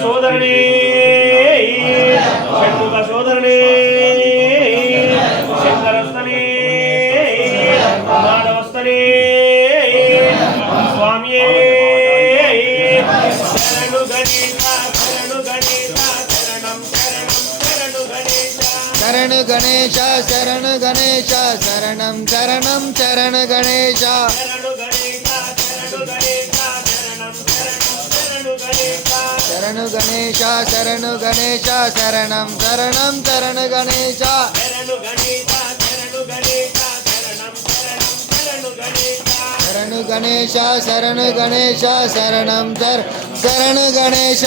సోదరుని షణ్ముఖ సోదరుని శంకరస్తని మాధవస్తని స్వామి శరణు గణేశ శరణు గణేశ శరణం శరణం శరణు గణేశ శరణు గణేశ శరణు గణేశ శరణం శరణం శరణు గణేశ శరణు గణేశ శరణు గణేశ శరణం శరణం శరణు గణేశ శరణు గణేశ శరణు గణేశ శరణం శరణం శరణు గణేశ శరణు గణేశ శరణు గణేశ శరణం శరణం శరణు గణేశ శరణు గణేశ శరణు గణేశ శరణం శరణు గణేశ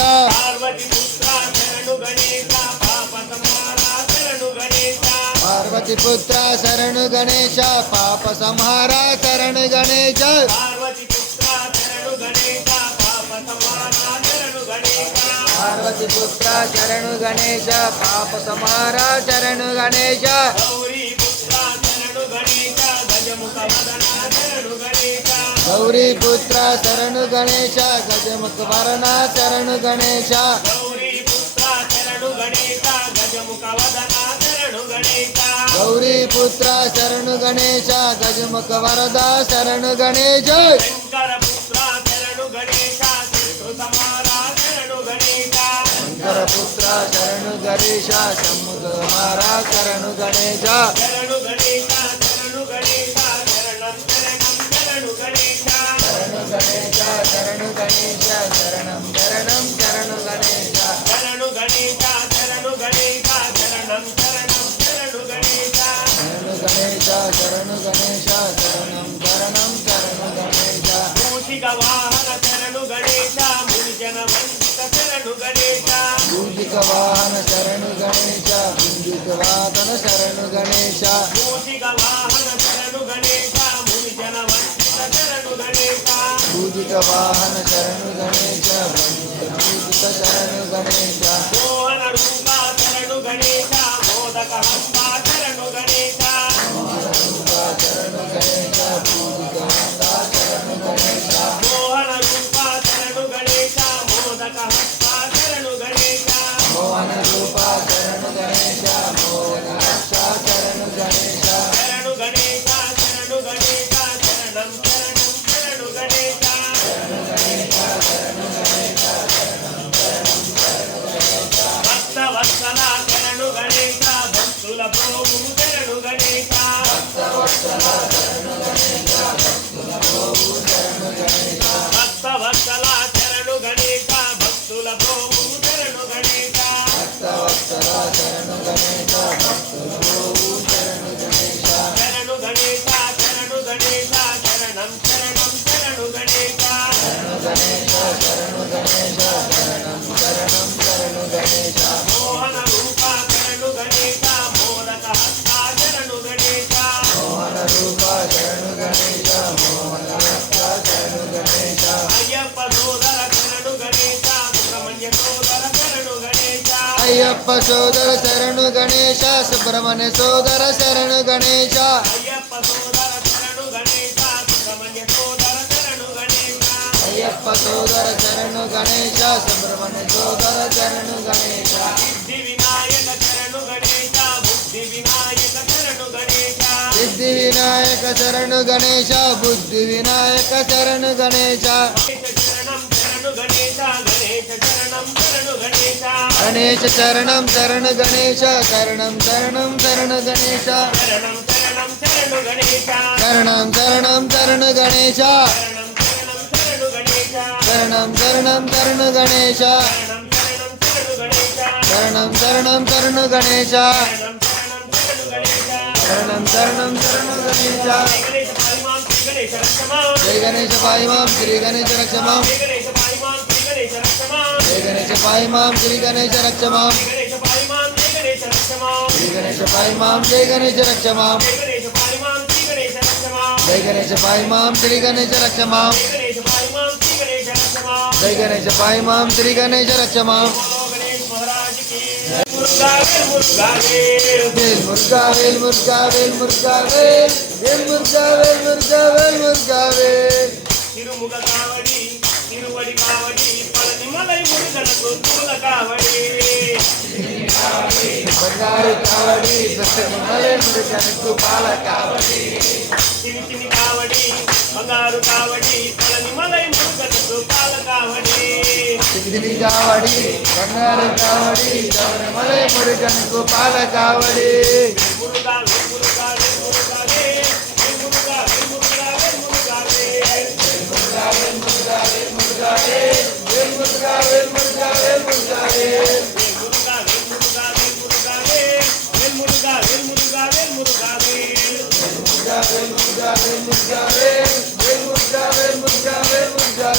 పార్వతి పుత్ర శరణు గణేశ పాప సంహార శరణు గణేశ పార్వతి పుత్ర శరణు గణేశ పాప సంహార శరణు గణేశ గౌరీ పుత్ర శరణు గణేశ గజముఖ వదన శరణు గణేశ గౌరీ పుత్ర శరణు గణేశ గజముఖ వరద శరణు గణేశ శంకర పుత్ర శరణు గణేశ శరణు గణేశ శంకర పుత్ర శరణు గణేశ షణ్ముఖ కుమార శరణు గణేశ శరణు గణేశ శరణు గణేశ శరణం శరణం శరణు గణేశ శరణు గణేశ శరణు గణేశ శరణం శరణం శరణు గణేశ శరణు గణేశ శరణు గణేశ శరణం శరణం శరణు గణేశ శరణు గణేశ శరణు గణేశ శరణం శరణం శరణు గణేశ మూషిక వాహన శరణు గణేశ మునిజన వందిత శరణు గణేశ మూషిక వాహన శరణు గణేశ ముంజిక వాదన శరణు గణేశ మూషిక వాహన శరణు గణేశ మునిజన వందిత శరణు గణేశ పూజిత వాహన శరణు గణేశ పూజిత శరణు గణేశ మోహన రూప శరణు గణేశ మోదక హస్త శరణు గణేశ శరణు గణేశ పూజిత హస్త శరణు గణేశ మోహన రూప శరణు గణేశ మోదక హస్త శరణు గణేశ మోహన రూప శరణు గణేశ మోహన హస్త శరణు గణేశ శరణు గణేశ శరణు గణేశ శరణం శరణం శరణు గణేశ భక్త వత్సల శరణు గణేశ భక్తుల ప్రోగు శరణు గణేశ భక్త వత్సల శరణు గణేశ భక్తుల ప్రోగు శరణు గణేశ శరణు గణేశ శరణు గణేశ శరణు గణేశ శరణం శరణం శరణు గణేశ శరణు గణేశ శరణం శరణం శరణు గణేశ మోహన రూప శరణు గణేశ మోదక హస్త శరణు గణేశ మోహన రూప శరణు గణేశ మోహన హస్త శరణు గణేశ అయ్యప్ప సోదర శరణు గణేశ సుబ్రహ్మణ్య సోదర శరణు గణేశ అయ్యప్ప సోదర శరణు గణేశ సుబ్రహ్మణ్య సోదర శరణు గణేశ అయ్యప్ప సోదర శరణు గణేశ సుబ్రహ్మణ్య సోదర శరణు గణేశ అయ్యప్ప సోదర శరణు గణేశ సుబ్రహ్మణ్య సోదర శరణు గణేశ సిద్ధి వినాయక శరణు గణేశ బుద్ధి వినాయక శరణు గణేశ సిద్ధి వినాయక శరణు గణేశ బుద్ధి వినాయక శరణు గణేశ శరణం శరణు గణేశ గణేశ శరణం శరణు గణేశ గణేశ శరణం శరణు గణేశ శరణం శరణం శరణు గణేశ శరణం శరణం శరణు గణేశ శరణం శరణం శరణు గణేశ శరణం శరణం శరణు గణేశ శరణం శరణం శరణు గణేశ శరణం శరణం శరణు గణేశ శరణం శరణం శరణు గణేశ జయ గణేశ పాయి మాం శ్రీ గణేశ రక్ష మాం జయ గణేశ పాయి మాం శ్రీ గణేశ రక్ష మాం శ్రీ గణేశ పాయి మాం జయ గణేశ రక్ష మాం జయ గణేశ పాయి మాం శ్రీ గణేశ రక్ష మాం జయ గణేశ పాయి మాం శ్రీ గణేశ రక్ష మాం వేల్ మురుగా వేల్ మురుగా వేల్ మురుగా వేల్ వేల్ మురుగా వేల్ మురుగా వేల్ మురుగా వేల్ తిరుముగ కావడి తిరువడి కావడి పళనిమలై మురుగనకు తూల కావడి బంగారు కావడి పళనిమలై మురుగనకు పాల కావడి చిన్ని కావడి బంగారు కావడి పళనిమలై మురుగనకు పాల కావడి చిన్ని కావడి బంగారు కావడి పళనిమలై మురుగనకు పాల కావడి మురుగా మురుగా మురుగా మురుగా మురుగా మురుగా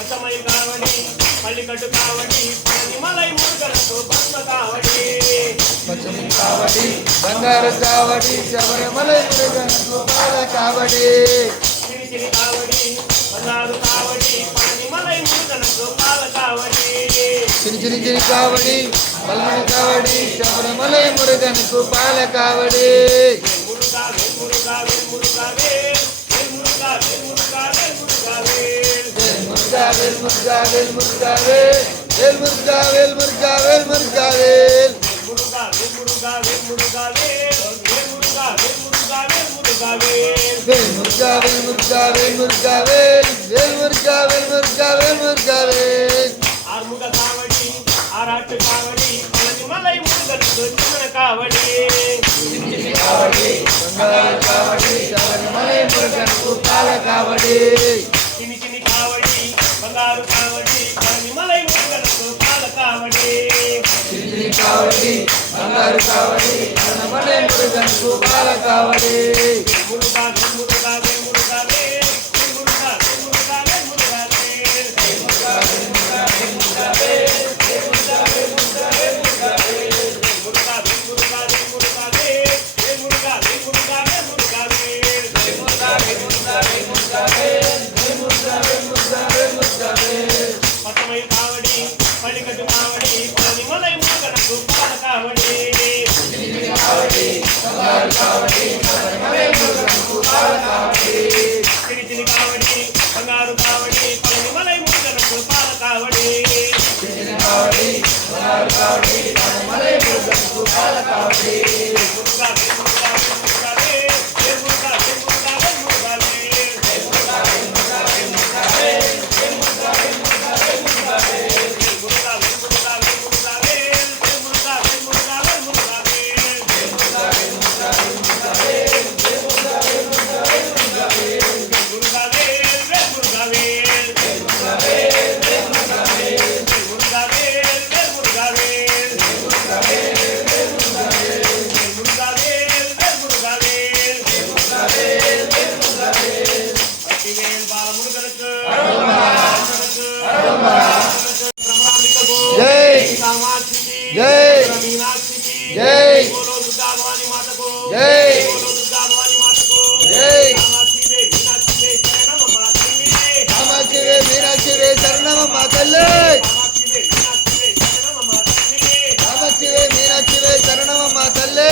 అసమయ కావడి పల్లికట్టు కావడి పళనిమలై మురుగనకు భస్మ కావడి పచ్చని కావడి బంగారు కావడి శబరిమలై మురుగనకు పాల కావడి చిన్ని కావడి బంగారు కావడి పళనిమలై మురుగనకు పాల కావడి చిన్ని కావడి పల్మని కావడి శబరిమలై మురుగనకు పాల కావడి మురుగా మురుగా మురుగా మురుగా మురుగా మురుగా వేల్ మురుగా వేల్ మురుగా వేల్ వేల్ మురుగా వేల్ మురుగా వేల్ మురుగా వేల్ మురుగా మురుగా మురుగా మురుగా మురుగా వేల్ మురుగా వేల్ మురుగా వేల్ మురుగా వేల్ వేల్ మురుగా వేల్ మురుగా వేల్ మురుగా వేల్ ఆర్ముగ కావడి ఆరాటు కావడి పళనిమలై మురుగనకు చిన్న కావడి కావడి బంగారు కావడి శబరిమలై మురుగనకు పాల కావడి చిన్ని కావడి బంగారు కావడి పళనిమలై మురుగనకు పాల కావడి చిన్ని కావడి బంగారు కావడి శబరిమలై మురుగనకు పాల కావడి మురుగా మురుగా మురుగా మురుగా మురుగా పట్టమై కావడి పల్లికట్టు కావడి పళనిమలై మురుగనకు పాల కావడి చిన్ని కావడి బంగారు కావడి పళనిమలై మురుగనకు పాల కావడి మురుగా మురుగా మురుగా జై జై జై జై జై కామాక్షివే మీనాక్షివే శరణమమ్మ తల్లి కామాక్షివే మీనాక్షివే శరణమమ్మ తల్లి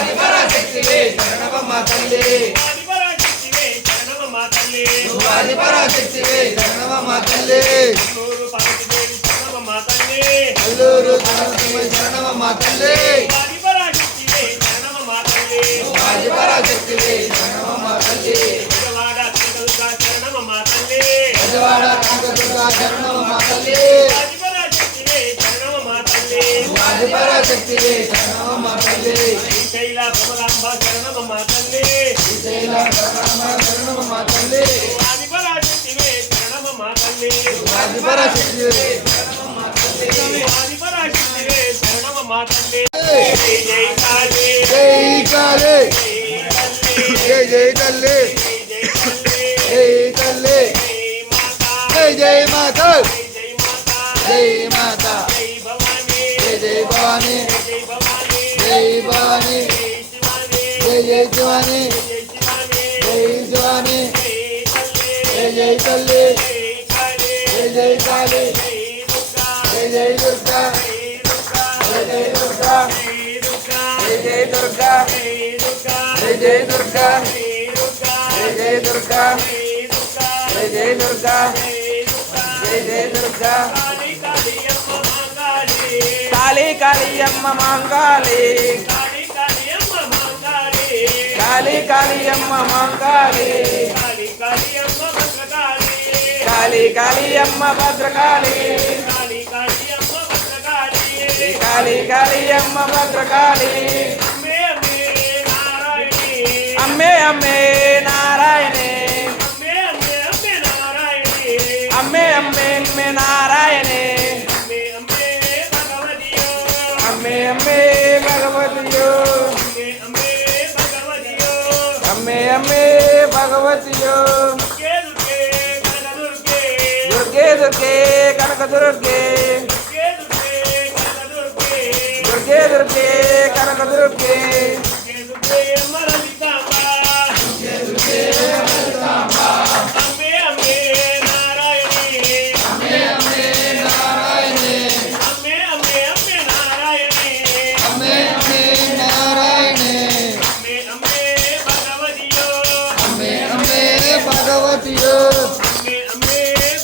ఆదిపరాశక్తివే శరణమమ్మ తల్లి ఆదిపరాశక్తివే శరణమమ్మ తల్లి అల్లూరు శరణమమ్మ తల్లి ఆదిపరాశక్తివే శరణమమ్మ తల్లి విజయవాడ కనకదుర్గా శరణమమ్మ తల్లి ఆదిపరాశక్తివే శరణమమ్మ తల్లి ఆదిపరాశక్తివే శరణమమ్మ తల్లి శ్రీశైల భ్రమరాంబ శరణమమ్మ తల్లి శ్రీశైల శరణమ్మ శరణమ్మ తల్లి ఆదిపరాశక్తివే శరణమమ్మ తల్లి ఆదిపరాశక్తివే ఆదిపరాశక్తివే శరణమమ్మ తల్లి జై కాళీ జై కాళీ జై జై తల్లి జై తల్లి జై జై మాత జై మాత జై జై భవాని జై భవాని జై జై శివాని జై శివాని జై జై తల్లి జై జై కాళీ జై జై దుర్గా జై జై దుర్గా జై జై దుర్గా జై జై దుర్గా జై జై దుర్గా జై జై దుర్గా జై జై దుర్గా కాళీ కాళీయమ్మ మాంగాళి కాళీ కాళీయమ్మ మాంగాళి కాళీ కాళీయమ్మ భద్రకాళి కాళీ కాళీయమ్మ భద్రకాళి అమ్మే అమ్మే నారాయణే అమ్మే అమ్మే అమ్మే నారాయణే అమ్మే అమ్మే భగవతియో అమ్మే అమ్మే భగవతియో దుర్గే దుర్గే కనక దుర్గే దుర్గే దుర్గే కనక దుర్గే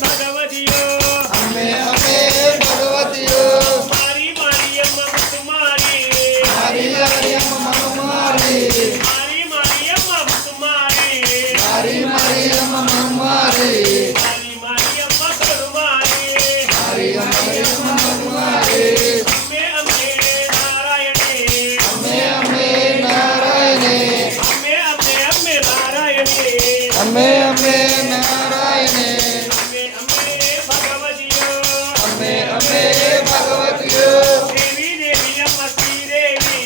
భగవతియో అమ్మే అమ్మే భగవతియో మారి మరియమ్మ ముత్తుమారి మారి మరియమ్మ మనుమారి మారి మరియమ్మ ముత్తుమారి మారి మరియమ్మ మనుమారి మారి మరియమ్మ కరుమారి మారి మరియమ్మ మనుమారి అమ్మే అమ్మే నారాయణే అమ్మే అమ్మే నారాయణే అమ్మే అమ్మే అమ్మే నారాయణే అమ్మే అమ్మే నారాయణే అమ్మే అమ్మే భగవతియో దేవి దేవి అమ్మ శ్రీదేవి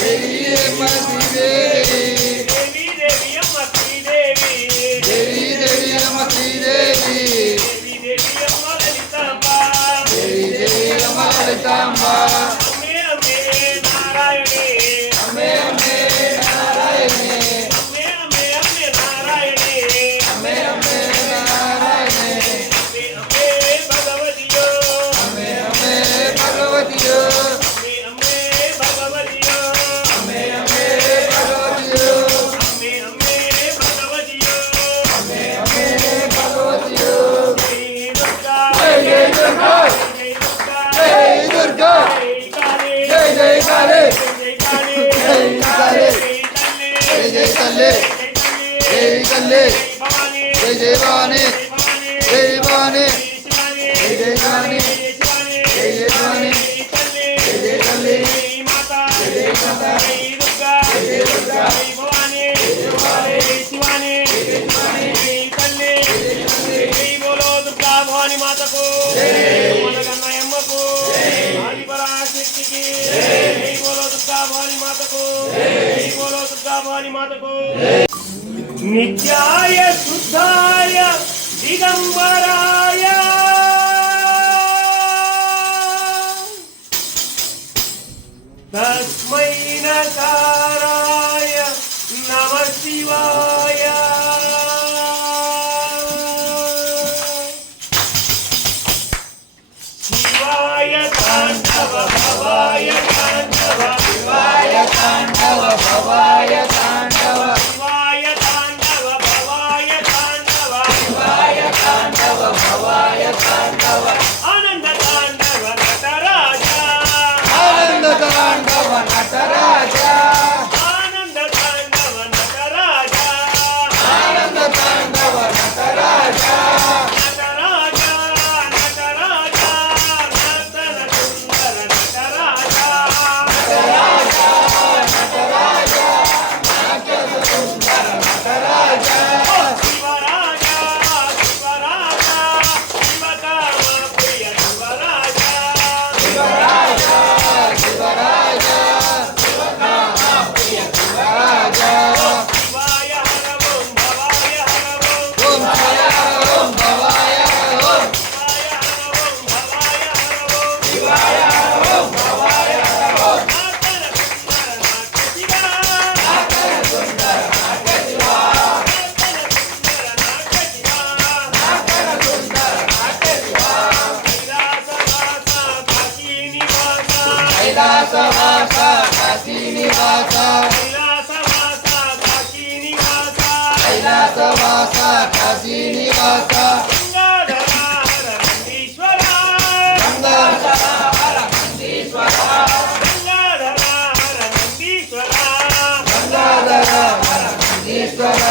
దేవి అమ్మ శ్రీదేవి దేవి దేవి అమ్మ శ్రీదేవి దేవి దేవి అమ్మ శ్రీదేవి దేవి దేవి అమ్మ లలితాంబ దేవి దేవి అమ్మ లలితాంబ అమ్మే అమ్మే నారాయణే అమ్మే అమ్మే నారాయణే అమ్మే అమ్మే అమ్మే నారాయణే అమ్మే అమ్మే నారాయణే అమ్మే అమ్మే భగవతియో అమ్మే అమ్మే భగవతియో అమ్మే అమ్మే భగవతియో అమ్మే అమ్మే భగవతియో అమ్మే అమ్మే భగవతియో అమ్మే అమ్మే భగవతియో జై దుర్గా జై దుర్గా జై జై కాళీ జై కాళీ జై జై తల్లి జై తల్లి జై జై భవాని జై భవాని జై జై భవాని జై జై భవాని జై జై తల్లి జై జై మాత జై జై దుర్గా భవాని మాతకు మనగన్నయమ్మకు ఆదిపరాశక్తికి జై బోలో దుర్గా భవాని మాతకు జై బోలో దుర్గా భవాని మాతకు నిత్యాయ శుద్ధాయ దిగంబరాయ తస్మై నకారాయ నమః శివాయ శివాయ తాండవ భవాయ తాండవ శివాయ తాండవ భవాయ తాండవ శివాయ తాండవ భవాయ తాండవ శివాయ తాండవ భవాయ తాండవ ఆనంద తాండవ నటరాజ ఆనంద తాండవ నటరాజ ఆనంద తాండవ నటరాజ ఆనంద తాండవ నటరాజ నటరాజ నటరాజ నటన సుందర నటరాజ నటరాజ నటరాజ కైలాసవాస కాశీనివాస కైలాసవాస కాశీనివాస కైలాసవాస కాశీనివాస గంగాధర హర నందీశ్వర గంగాధర హర నందీశ్వర గంగాధర హర నందీశ్వర గంగాధర హర నందీశ్వర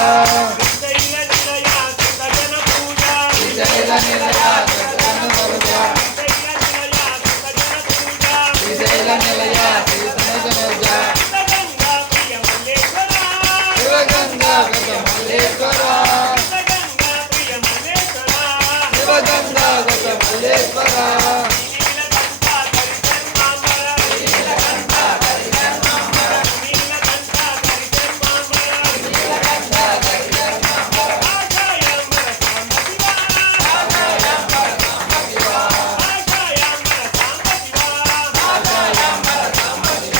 శ్రీశైల నిలయ కృతజన పూజ శ్రీశైల నిలయ కృతజన పూజ శ్రీశైల నిలయ కృతజన పూజ శ్రీశైల నిలయ శ్రీశైల శివగంగా ప్రియ మల్లేశ్వర శివగంగా గత మల్లేశ్వర శివగంగా ప్రియ మల్లేశ్వర శివగంగా గత మల్లేశ్వర నీలకంఠ కరిశర్మాంబర నీలకంఠ కరిశర్మాంబర నీలకంఠ కరిశర్మాంబర నీలకంఠ కరిశర్మాంబర ఆశాయంబర సాంబ శివ ఆశాయంబర సాంబ శివ ఆశాయంబర సాంబ శివ ఆశాయంబర సాంబ శివ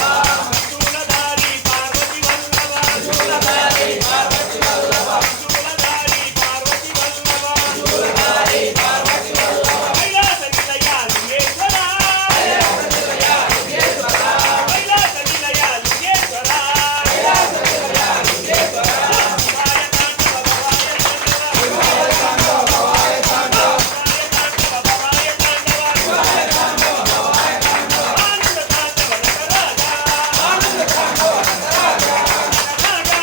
శూలధారి పార్వతి వల్లభ శూలధారి పార్వతి వల్లభ శూలధారి పార్వతి వల్లభ శూలధారి పార్వతి వల్లభ కైలాస నిలయ లింగేశ్వర కైలాస నిలయ లింగేశ్వర కైలాస నిలయ లింగేశ్వర కైలాస నిలయ లింగేశ్వర శివాయ తాండవ భవాయ తాండవ శివాయ తాండవ భవాయ తాండవ శివాయ తాండవ భవాయ తాండవ శివాయ తాండవ భవాయ తాండవ ఆనంద తాండవ నటరాజ ఆనంద తాండవ నటరాజ రాజా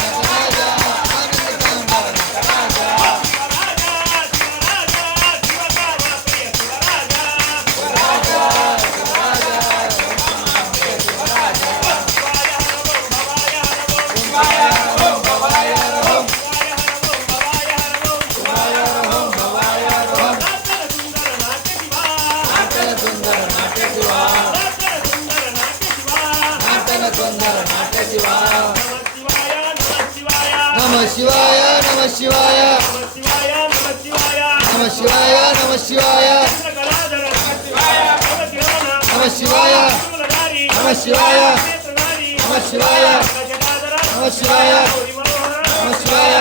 నటరాజ ఆనంద తాండవ నటరాజ నాట్య సుందర నాట్య శివ నాట్య సుందర నాట్య శివ నమ శివాయ నమ శివాయ నమ శివాయ నమ శివాయ నమ శివాయ నమ శివాయ నమ శివాయ నమ శివాయ నమ శివాయ